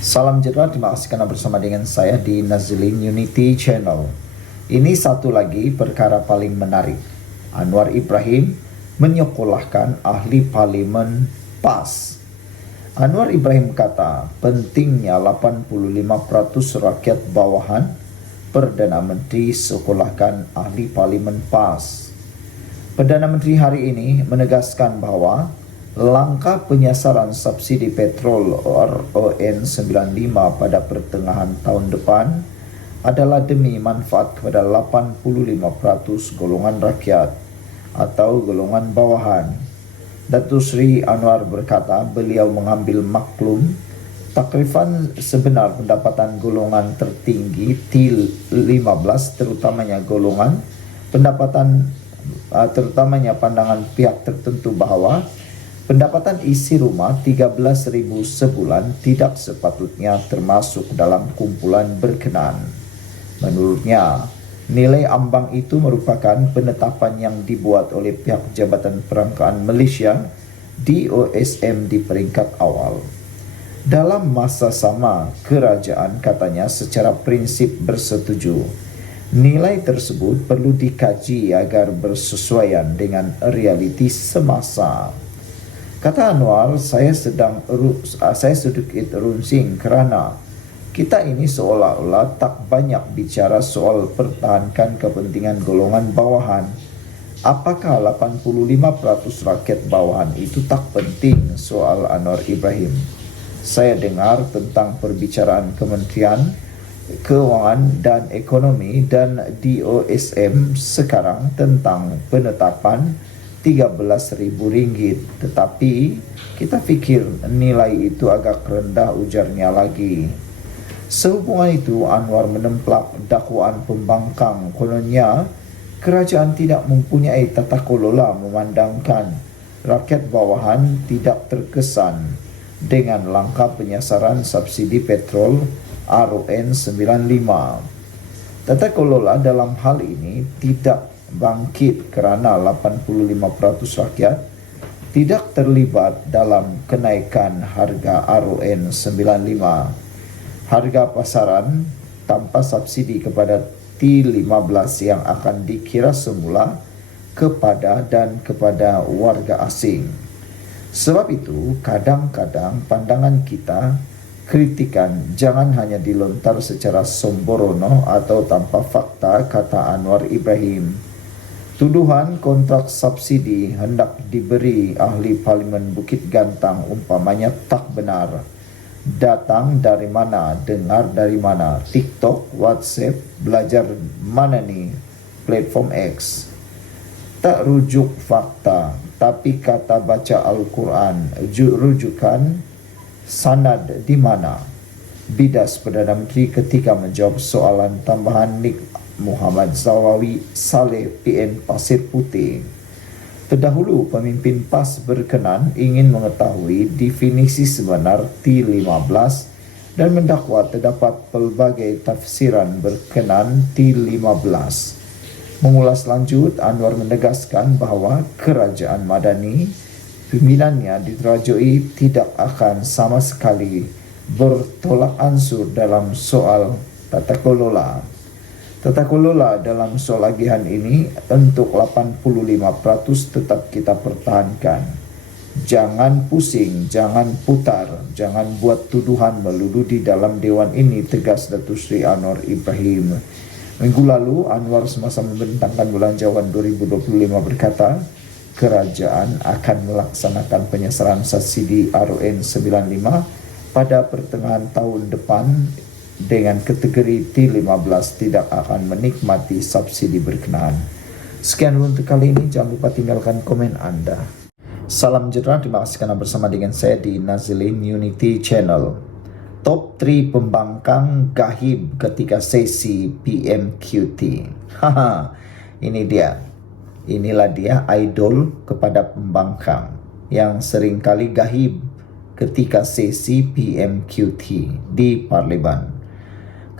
Salam sejahtera, terima kasih karena bersama dengan saya di Nazilin Unity Channel. Ini satu lagi perkara paling menarik. Anwar Ibrahim menyekolahkan ahli parlimen PAS. Anwar Ibrahim kata pentingnya 85% rakyat bawahan Perdana Menteri sekolahkan ahli parlimen PAS. Perdana Menteri hari ini menegaskan bahawa langkah penyasaran subsidi petrol RON95 pada pertengahan tahun depan adalah demi manfaat kepada 85% golongan rakyat atau golongan bawahan. Datuk Seri Anwar berkata beliau mengambil maklum takrifan sebenar pendapatan golongan tertinggi T15 terutamanya golongan pendapatan terutamanya pandangan pihak tertentu bahawa pendapatan isi rumah 13,000 sebulan tidak sepatutnya termasuk dalam kumpulan berkenaan. Menurutnya, nilai ambang itu merupakan penetapan yang dibuat oleh pihak Jabatan Perangkaan Malaysia DOSM di peringkat awal. Dalam masa sama, kerajaan katanya secara prinsip bersetuju. Nilai tersebut perlu dikaji agar bersesuaian dengan realiti semasa. Kata Anwar, saya sedikit runsing kerana kita ini seolah-olah tak banyak bicara soal pertahankan kepentingan golongan bawahan. Apakah 85% rakyat bawahan itu tak penting, soal Anwar Ibrahim. Saya dengar tentang perbicaraan Kementerian Keuangan dan Ekonomi dan DOSM sekarang tentang penetapan RM13,000, tetapi kita fikir nilai itu agak rendah, ujarnya lagi. Sehubungan itu, Anwar menemplak dakwaan pembangkang. Kononnya, kerajaan tidak mempunyai tata kelola memandangkan rakyat bawahan tidak terkesan dengan langkah penyasaran subsidi petrol RON95. Tata kelola dalam hal ini tidak bangkit kerana 85% rakyat tidak terlibat dalam kenaikan harga RON95. Harga pasaran tanpa subsidi kepada T15 yang akan dikira semula kepada warga asing. Sebab itu, kadang-kadang pandangan kita, kritikan jangan hanya dilontar secara sembrono atau tanpa fakta, kata Anwar Ibrahim. Tuduhan kontrak subsidi hendak diberi ahli Parlimen Bukit Gantang umpamanya tak benar. Datang dari mana, dengar dari mana, TikTok, WhatsApp, belajar mana ni, platform X. Tak rujuk fakta, tapi kata baca Al-Quran, rujukan sanad di mana? Bidas Perdana Menteri ketika menjawab soalan tambahan Nik Muhammad Zawawi Saleh PN Pasir Putih. Terdahulu, pemimpin PAS berkenan ingin mengetahui definisi sebenar T15 dan mendakwa terdapat pelbagai tafsiran berkenaan T15. Mengulas lanjut, Anwar menegaskan bahawa kerajaan Madani pimpinannya diterajui tidak akan sama sekali bertolak ansur dalam soal tata kelola. Tata kelola dalam soal agihan ini untuk 85% tetap kita pertahankan. Jangan pusing, jangan putar, jangan buat tuduhan melulu di dalam dewan ini, tegas Datuk Seri Anwar Ibrahim. Minggu lalu, Anwar semasa membentangkan belanjawan 2025 berkata, kerajaan akan melaksanakan penyasaran subsidi RON95 pada pertengahan tahun depan dengan kategori T15 tidak akan menikmati subsidi berkenaan. Sekian untuk kali ini, jangan lupa tinggalkan komen anda. Salam sejahtera, terima kasih kerana bersama dengan saya di Nazilin Unity Channel. Top 3 pembangkang gahib ketika sesi PMQT. Ini dia. Inilah dia idol kepada pembangkang yang seringkali gahib ketika sesi PMQT di Parlimen.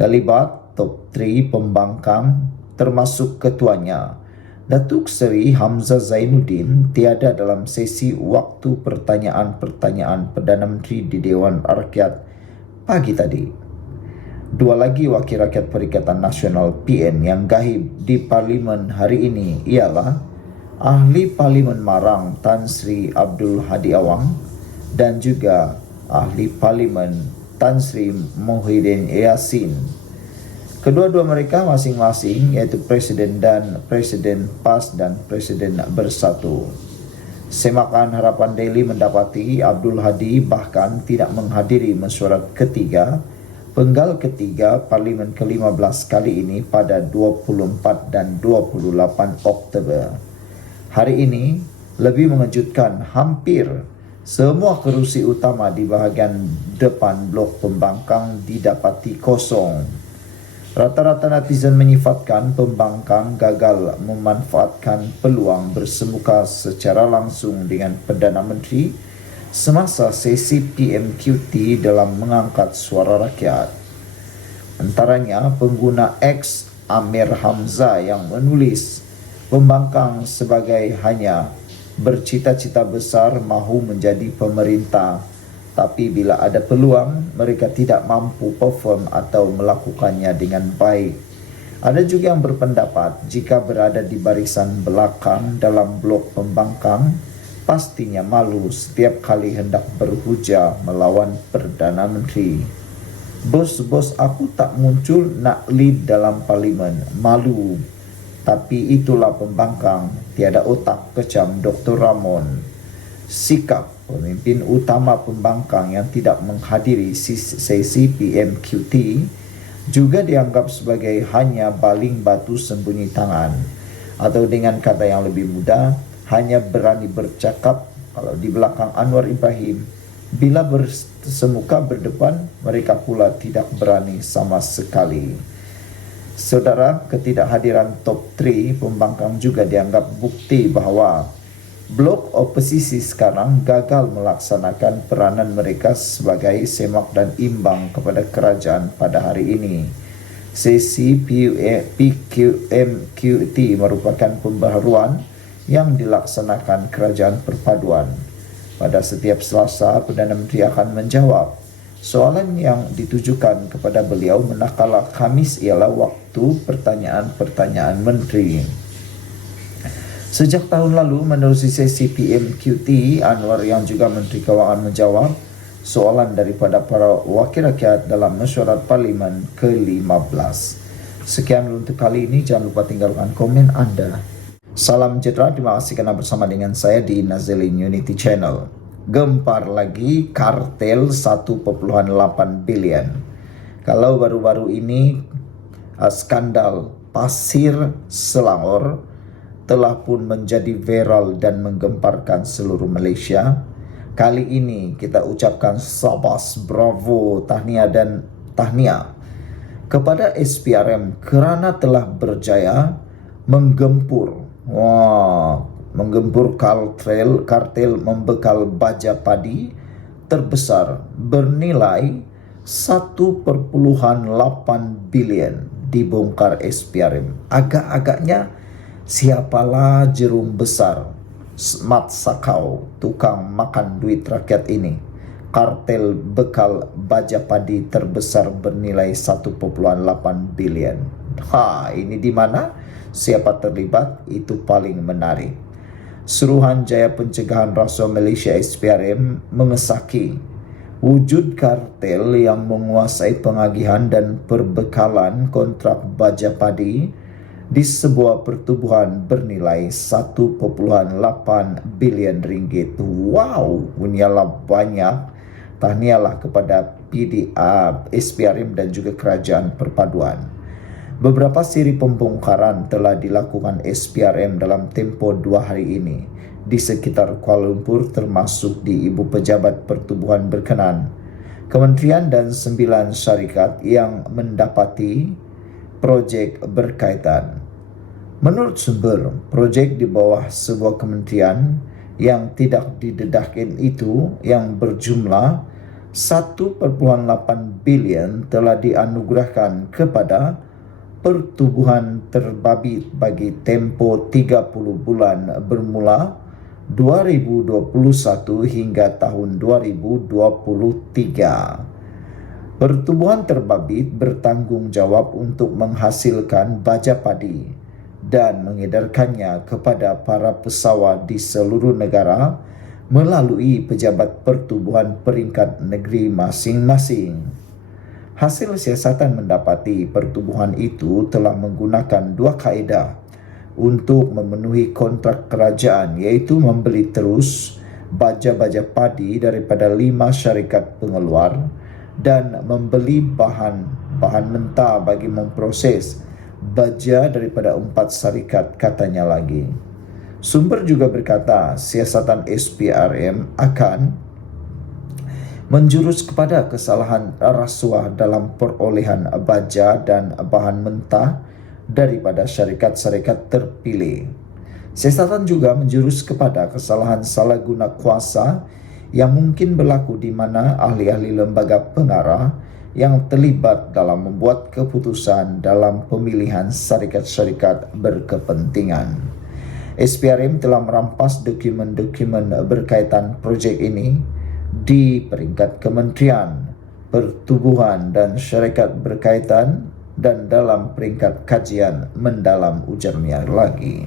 Kalibat top 3 pembangkang termasuk ketuanya Datuk Seri Hamzah Zainuddin tiada dalam sesi waktu pertanyaan-pertanyaan Perdana Menteri di Dewan Rakyat pagi tadi. Dua lagi wakil rakyat Perikatan Nasional PN yang gahib di Parlimen hari ini ialah Ahli Parlimen Marang Tan Sri Abdul Hadi Awang dan juga Ahli Parlimen Tan Sri Muhyiddin Yassin. Kedua-dua mereka masing-masing yaitu Presiden PAS dan Presiden Bersatu. Semakan Harapan Daily mendapati Abdul Hadi bahkan tidak menghadiri mesyuarat ketiga, penggal ketiga Parlimen ke-15 kali ini pada 24 dan 28 Oktober. Hari ini lebih mengejutkan, hampir semua kerusi utama di bahagian depan blok pembangkang didapati kosong. Rata-rata netizen menyifatkan pembangkang gagal memanfaatkan peluang bersemuka secara langsung dengan Perdana Menteri semasa sesi PMQT dalam mengangkat suara rakyat. Antaranya pengguna X Amir Hamzah yang menulis pembangkang sebagai hanya bercita-cita besar mahu menjadi pemerintah, tapi bila ada peluang, mereka tidak mampu perform atau melakukannya dengan baik. Ada juga yang berpendapat jika berada di barisan belakang dalam blok pembangkang, pastinya malu setiap kali hendak berhujah melawan Perdana Menteri. Bos-bos aku tak muncul nak lead dalam parlimen, malu. Tapi itulah pembangkang, tiada otak, kecam Dr. Ramon. Sikap pemimpin utama pembangkang yang tidak menghadiri sesi PMQT juga dianggap sebagai hanya baling batu sembunyi tangan, atau dengan kata yang lebih mudah, hanya berani bercakap kalau di belakang Anwar Ibrahim. Bila bersemuka berdepan, mereka pula tidak berani sama sekali. Saudara, ketidakhadiran top 3 pembangkang juga dianggap bukti bahawa blok oposisi sekarang gagal melaksanakan peranan mereka sebagai semak dan imbang kepada kerajaan pada hari ini. Sesi PMQT merupakan pembaharuan yang dilaksanakan kerajaan perpaduan. Pada setiap Selasa, Perdana Menteri akan menjawab. Soalan yang ditujukan kepada beliau manakala Khamis ialah waktu pertanyaan-pertanyaan menteri. Sejak tahun lalu menerusi sesi PMQT, Anwar yang juga Menteri Kewangan menjawab soalan daripada para wakil rakyat dalam mesyuarat Parlimen ke-15. Sekian untuk kali ini, jangan lupa tinggalkan komen anda. Salam sejahtera, terima kasih kerana bersama dengan saya di Nazilin Unity Channel. Gempar lagi kartel 1.8 bilion. Kalau baru-baru ini skandal pasir Selangor telah pun menjadi viral dan menggemparkan seluruh Malaysia. Kali ini kita ucapkan sabas, bravo, tahniah dan tahniah kepada SPRM kerana telah berjaya menggempur kartel membekal baja padi terbesar bernilai 1.8 bilion dibongkar SPRM. Agak-agaknya siapalah jerum besar, Mat Sakau, tukang makan duit rakyat ini. Kartel bekal baja padi terbesar bernilai 1.8 bilion. Ini di mana? Siapa terlibat? Itu paling menarik. Suruhanjaya Pencegahan Rasuah Malaysia SPRM mengesaki wujud kartel yang menguasai pengagihan dan perbekalan kontrak baja padi di sebuah pertubuhan bernilai 1.8 bilion ringgit. Wow, punyalah banyak. Tahniahlah kepada SPRM dan juga Kerajaan Perpaduan. Beberapa siri pembongkaran telah dilakukan SPRM dalam tempoh 2 hari ini di sekitar Kuala Lumpur, termasuk di Ibu Pejabat Pertubuhan berkenan, kementerian dan 9 syarikat yang mendapati projek berkaitan. Menurut sumber, projek di bawah sebuah kementerian yang tidak didedahkan itu yang berjumlah 1.8 bilion telah dianugerahkan kepada pertubuhan terbabit bagi tempoh 30 bulan bermula 2021 hingga tahun 2023. Pertubuhan terbabit bertanggung jawab untuk menghasilkan baja padi dan mengedarkannya kepada para pesawat di seluruh negara melalui pejabat pertubuhan peringkat negeri masing-masing. Hasil siasatan mendapati pertubuhan itu telah menggunakan dua kaedah untuk memenuhi kontrak kerajaan, iaitu membeli terus baja-baja padi daripada 5 syarikat pengeluar dan membeli bahan mentah bagi memproses baja daripada 4 syarikat, katanya lagi. Sumber juga berkata siasatan SPRM akan menjurus kepada kesalahan rasuah dalam perolehan baja dan bahan mentah daripada syarikat-syarikat terpilih. Siasatan juga menjurus kepada kesalahan salah guna kuasa yang mungkin berlaku di mana ahli-ahli lembaga pengarah yang terlibat dalam membuat keputusan dalam pemilihan syarikat-syarikat berkepentingan. SPRM telah merampas dokumen-dokumen berkaitan projek ini di peringkat kementerian, pertubuhan dan syarikat berkaitan dan dalam peringkat kajian mendalam, ujarnya lagi.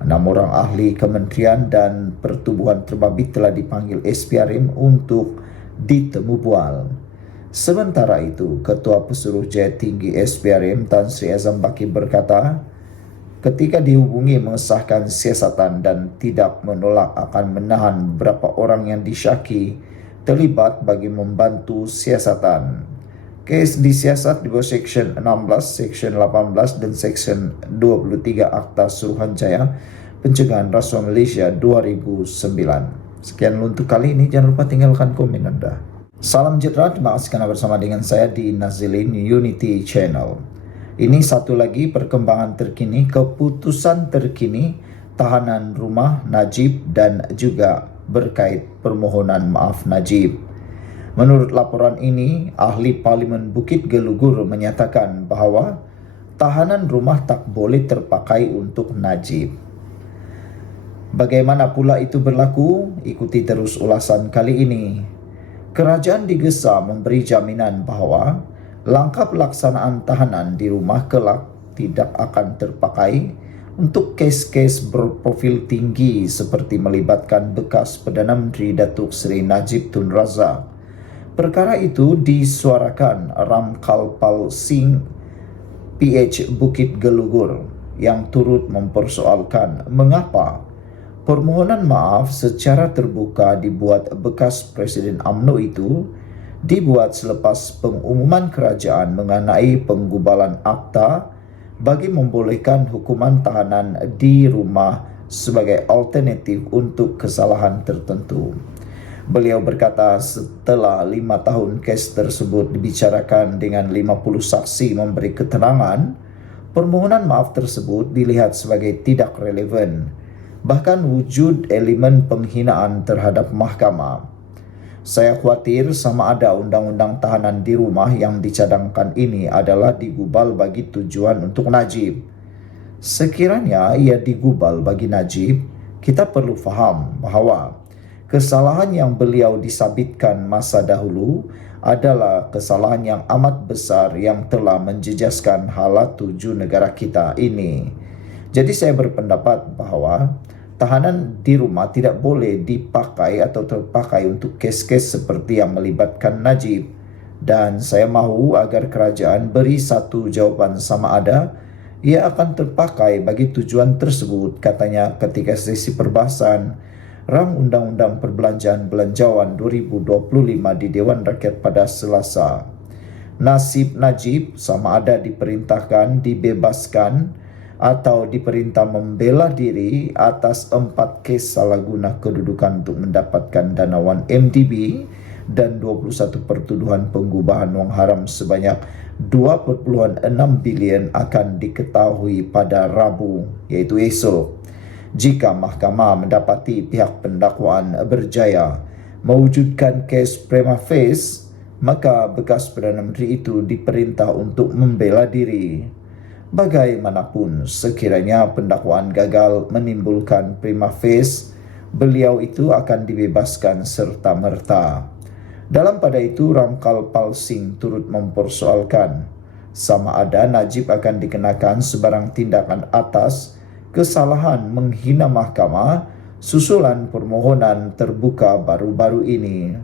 6 orang ahli kementerian dan pertubuhan terbabit telah dipanggil SPRM untuk ditemu bual. Sementara itu, Ketua Pesuruh Jaya Tinggi SPRM Tan Sri Azam Baki berkata, ketika dihubungi mengesahkan siasatan dan tidak menolak akan menahan beberapa orang yang disyaki terlibat bagi membantu siasatan. Kes disiasat di bawah Seksyen 16, Seksyen 18 dan Seksyen 23 Akta Suruhanjaya Pencegahan Rasuah Malaysia 2009. Sekian untuk kali ini, jangan lupa tinggalkan komen Anda. Salam sejahtera, terima kasih kerana bersama dengan saya di Nazilin Unity Channel. Ini satu lagi perkembangan terkini, keputusan terkini tahanan rumah Najib dan juga berkait permohonan maaf Najib. Menurut laporan ini, ahli Parlimen Bukit Gelugur menyatakan bahawa tahanan rumah tak boleh terpakai untuk Najib. Bagaimana pula itu berlaku? Ikuti terus ulasan kali ini. Kerajaan digesa memberi jaminan bahawa langkah pelaksanaan tahanan di rumah kelak tidak akan terpakai untuk kes-kes berprofil tinggi seperti melibatkan bekas Perdana Menteri Datuk Seri Najib Tun Razak. Perkara itu disuarakan Ramkalpal Singh PH Bukit Gelugur yang turut mempersoalkan mengapa permohonan maaf secara terbuka dibuat bekas Presiden UMNO itu dibuat selepas pengumuman kerajaan mengenai penggubalan akta bagi membolehkan hukuman tahanan di rumah sebagai alternatif untuk kesalahan tertentu. Beliau berkata setelah 5 tahun kes tersebut dibicarakan dengan 50 saksi memberi keterangan, permohonan maaf tersebut dilihat sebagai tidak relevan. Bahkan wujud elemen penghinaan terhadap mahkamah. Saya khawatir sama ada undang-undang tahanan di rumah yang dicadangkan ini adalah digubal bagi tujuan untuk Najib. Sekiranya ia digubal bagi Najib, kita perlu faham bahawa kesalahan yang beliau disabitkan masa dahulu adalah kesalahan yang amat besar yang telah menjejaskan hala tuju negara kita ini. Jadi saya berpendapat bahawa tahanan di rumah tidak boleh dipakai atau terpakai untuk kes-kes seperti yang melibatkan Najib. Dan saya mahu agar kerajaan beri satu jawapan sama ada ia akan terpakai bagi tujuan tersebut, katanya ketika sesi perbahasan Rang Undang-Undang Perbelanjaan Belanjawan 2025 di Dewan Rakyat pada Selasa. Nasib Najib sama ada diperintahkan dibebaskan atau diperintah membela diri atas 4 kes salah guna kedudukan untuk mendapatkan dana 1MDB dan 21 pertuduhan penggubahan wang haram sebanyak 2.6 bilion akan diketahui pada Rabu, iaitu esok. Jika mahkamah mendapati pihak pendakwaan berjaya mewujudkan kes prima facie, maka bekas Perdana Menteri itu diperintah untuk membela diri. Bagaimanapun, sekiranya pendakwaan gagal menimbulkan prima facie, beliau itu akan dibebaskan serta-merta. Dalam pada itu, Ramkal Palsing turut mempersoalkan sama ada Najib akan dikenakan sebarang tindakan atas kesalahan menghina mahkamah susulan permohonan terbuka baru-baru ini.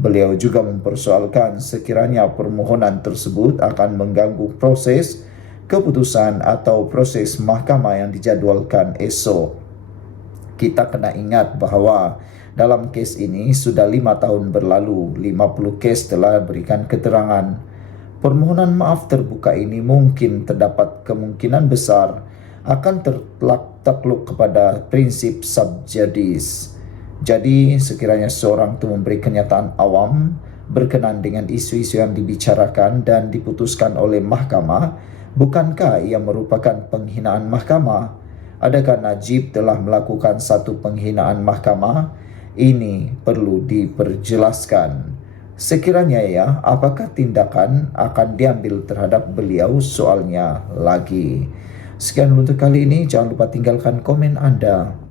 Beliau juga mempersoalkan sekiranya permohonan tersebut akan mengganggu proses keputusan atau proses mahkamah yang dijadwalkan esok. Kita kena ingat bahawa dalam kes ini sudah 5 tahun berlalu, 50 kes telah berikan keterangan. Permohonan maaf terbuka ini mungkin terdapat kemungkinan besar akan takluk kepada prinsip subjudice. Jadi sekiranya seorang itu memberi kenyataan awam berkenaan dengan isu-isu yang dibicarakan dan diputuskan oleh mahkamah, bukankah ia merupakan penghinaan mahkamah? Adakah Najib telah melakukan satu penghinaan mahkamah? Ini perlu diperjelaskan. Sekiranya ya, apakah tindakan akan diambil terhadap beliau? Soalnya lagi. Sekian untuk kali ini, jangan lupa tinggalkan komen Anda.